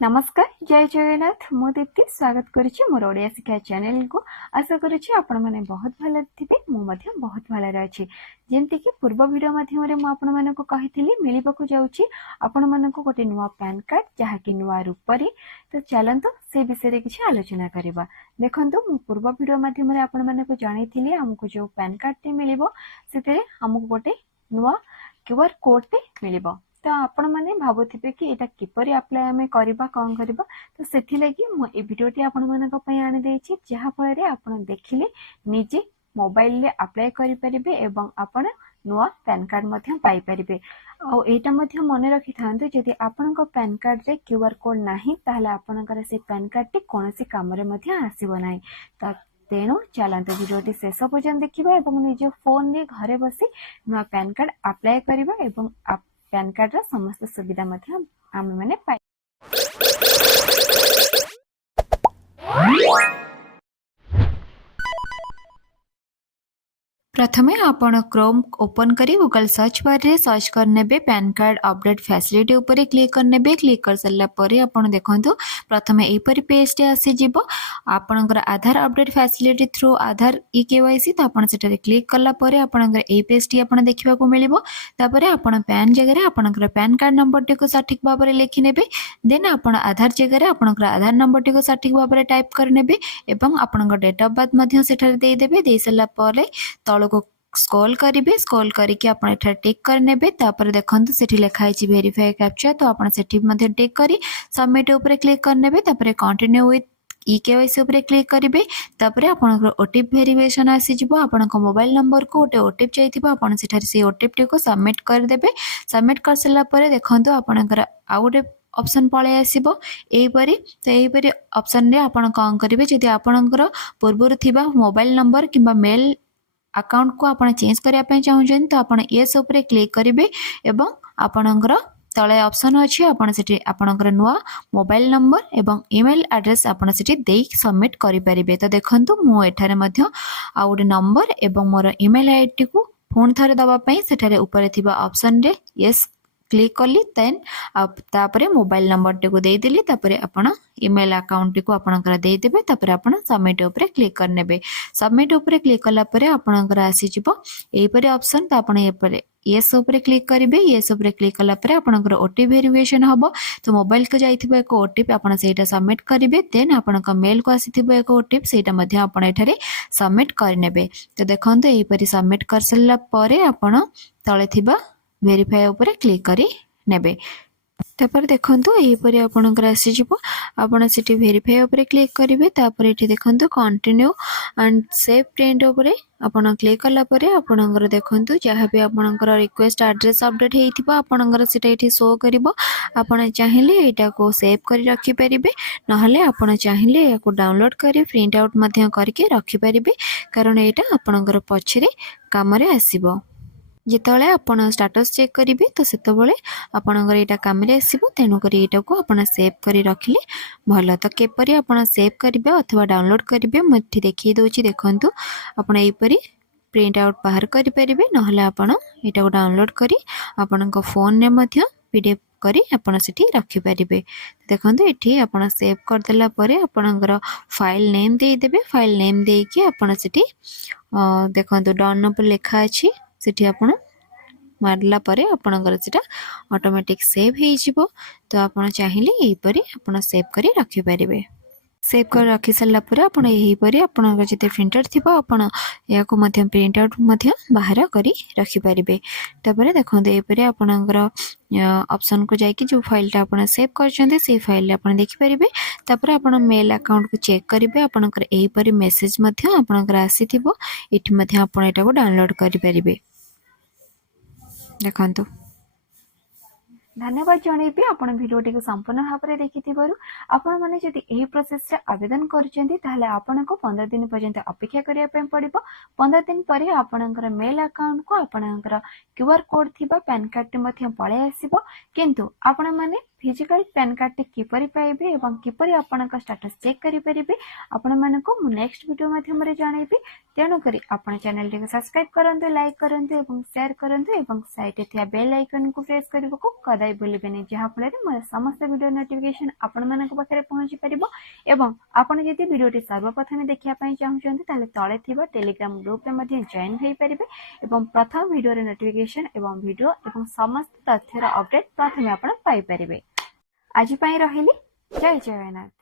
नमस्कार जय जगन्नाथ मु दीप्ति स्वागत करुच्ची मोर ओडिया शिक्षा चैनल को आशा करुच्ची आपण माने बहुत भले थिबे मु मध्य बहुत भले अछि जेंति कि पूर्व वीडियो माध्यम रे मु आपण माने को कहिथिली मिलिबा जाउची आपण माने को गोटे नुवा पैन कार्ड जहा कि नुवा रूप रे तो चलंतो से विषय रे किछि आलोचना करबा। देखंतु मु पूर्व वीडियो माध्यम रे आपण माने को जानिथिली हमकु जो पैन कार्ड टे मिलिबो सेते हमकु गोटे नुवा क्यूआर कोड टे मिलिबो। तो आपण माने भाबुथिबे कि एटा किपरि अप्लाई हमें करबा कोन करबा तो सेथि लागि मु ए वीडियोटी आपण मानक पय आनि देछि जहा फल रे आपण देखिले निजे मोबाइल रे अप्लाई करि परिबे एवं आपण नुवा पैन कार्ड मध्य पाई परिबे। आ एटा मध्य मने रखि थांतु जदि आपनक पैन कार्ड रे क्यूआर कोड नाही ताहले आपनकर से पैन कार्ड टी कोनोसी काम रे मध्य आसीबो नाही। त तेणु चलते वीडियोटी शेष पर्यंत देखा और निज फोन रे घरे बसी नुआ पैन कार्ड अप्लाई करबा एवं पैन कार्ड रा समस्त सुविधा मध्य आम माने पाई। प्रथमे आपण क्रोम ओपन करी गूगल सर्च बार रे सर्च करने पैन कार्ड अपडेट फैसिलिटी ऊपर क्लिक करने क्लिक कर सारा पर आपण देखंतु प्रथमे एपरी पेज टे आसी जिवो आपणकर आधार अपडेट फैसिलिटी थ्रू आधार ई केवाईसी तो आपण सेटारे क्लिक कला पर आपणकर ए पेज टी आपण देखिबा को मिलिबो। तापर आपण पैन जगह रे आपणकर पैन कार्ड नंबर टी को सठिक भाव रे लिखि नेबे देन आपण आधार जगह रे आपणकर आधार नंबर टी को सठिक भाव रे टाइप कर नेबे एवं आपणकर डेट ऑफ बर्थ मध्य सेटारे देई देबे देई सला पर तळको स्क्रॉल करिवे स्क्रॉल करके आपण एठा टिक कर नेबे। तापर देखंतु सेठी लिखा है वेरीफाई कैप्चा तो आपण सेठी मध्ये टिक करी सबमिट ऊपर क्लिक कर नेबे। तापर कंटिन्यू विथ ई केवाईसी ऊपर क्लिक करिवे तापर आपनकर ओटीपी वेरिफिकेशन आसी जिवो आपनक मोबाइल नंबर को ओटे ओटीपी जाइतिबो आपण सेठार से ओटीपी को सबमिट कर देबे। सबमिट कर सला परे देखंतु आपनकर आ गोटे ऑप्शन पळे आसीबो एपरी तो एपरी ऑप्शन रे आपण कोन करिवे जदि आपनकर पूर्वरु थिबा मोबाइल नंबर किबा मेल अकाउंट को आपण चेंज करिया पय चाहउछन तो आपण यस ऊपर क्लिक करिवे एवं आपनकर तळे ऑप्शन अछि आपण सेठी आपनकर नुवा मोबाइल नंबर एवं ईमेल एड्रेस आपण सेठी देई सबमिट करि परिबे। तो देखंतु मु एठारे मध्य आ गोटे नंबर एवं मोर ईमेल आईडी को फोन थरे दबा पय सेठारे ऊपर थिबा ऑप्शन रे यस क्लिक कली देन तापरे मोबाइल नंबर टी को दे देली तापरे आपण ईमेल अकाउंट टी को आपनकर दे देबे तापरे आपण सबमिट ऊपर क्लिक कर नेबे। सबमिट ऊपर क्लिक कला परे आपनकर आसी जिवो एपरे ऑप्शन तो आपण एपरे यस ऊपर क्लिक करिवे यस ऊपर क्लिक कला परे आपनकर ओटीपी वेरिफिकेशन हबो तो मोबाइल को जाइथिबो एक ओटीपी आपण सेटा सबमिट करिवे देन आपनका मेल को आसीथिबो एक ओटीपी सेटा मध्ये आपण एठारे सबमिट कर नेबे। तो देखंतु एपरी सबमिट कर सल्ला परे आपण तळे थिबा वेरीफाई ऊपर क्लिक करी नेबे। तापर देखंतु एपरि आपनकर आसी जिवो आपण सिटी वेरीफाई ऊपर क्लिक करिवे तापर एठी देखंतु कंटिन्यू एंड सेव प्रिंट ऊपर आपण क्लिक कला परे आपनकर देखंतु जहा भी आपनकर रिक्वेस्ट एड्रेस अपडेट हेइथिबो आपनकर सिटा एठी शो करिवो आपण चाहिले एटा को सेव करी रखि परिबे नहले आपण चाहिले या को डाउनलोड करी प्रिंट आउट मध्य करके रखि परिबे कारण एटा आपनकर पछरे काम रे आसीबो। जिते आपण स्टेटस चेक करेंगे तो सेतबले आपणकर यहाँ कम आसो तेणुक यहाँ को आप सेव कर रखिले भल। तो केपरी आप सेव करेंगे अथवा डाउनलोड करेंगे मुझे देखी दूसरी देखूँ आप यहीपरी प्रिंट आउट बाहर करेंगे ना आपण यहाँ डाउनलोड करी आपण फोन में पीडीएफ करी आपण सेठी रखि परिबे। देखंतु एठी आपण सेव कर देला परे आपणकर फाइल नेम दे देबे फाइल नेम दे के आपण सेठी देखंतु डन ऊपर लिखा अछि सेठी आपण मारला परे आपणकर सेटा ऑटोमेटिक सेव हे जिवो। तो आपण चाहिले एही परी आपण सेव करी रखि परिबे। सेव कर रखि सल्ला परे आपण एही परी आपणकर जते प्रिंटर थिबो आपण या को मध्यम प्रिंट आउट मध्य बाहर करी रखि परिबे। तापरे देखंतु एही परी आपणकर ऑप्शन को जाई कि जो फाइलटा आपण सेव करछन्ते से फाइल आपण देखि परिबे। तापर आपण मेल अकाउंट को चेक करिवे आपणकर एही परी मेसेज मध्य आपणकर आसीथिबो एठी मध्य आपण एटा को डाउनलोड करि परिबे। देखंतु धन्यवाद जनइबी आपण वीडियोटी को संपूर्ण भाव में देखि आपण माने जदि एही प्रोसेस रे आवेदन करछन्ती ताहले आपण को 15 दिन पर्यंत अपेक्षा करिया पे पड़िबो। 15 दिन परे आपणकर मेल अकाउंट को आपणकर क्यूआर कोड थिबा पैन कार्ड मध्ये पळे आसीबो किंतु आपण माने फिजिकल पैन कार्ड टी किपरि पाइबे एवं किपरि आपनका स्टेटस चेक करि परिबे आपण मानको मु नेक्स्ट वीडियो माध्यम रे जणाइबे। तेणु करी आपण चैनल टी सब्सक्राइब करंतु, लाइक करंतु एवं शेयर करंतु एवं साइड थिया बेल आइकन को प्रेस करबो को कदाई भूलिबेनी, जहा फल रे मोर समस्त वीडियो नोटिफिकेशन आपण मानको पाखरे पहुंची परिबो। एवं आपण यदि वीडियो टी सर्वप्रथम देखिया पई चाहुचंती ताले तळे थिबा टेलीग्राम ग्रुप रे मध्ये जॉइन होई परिबे एवं प्रथम वीडियो रे नोटिफिकेशन एवं वीडियो एवं समस्त तथ्यर अपडेट प्रथमे आपण पाई परिबे। आज पई रहिली, जय जगन्नाथ।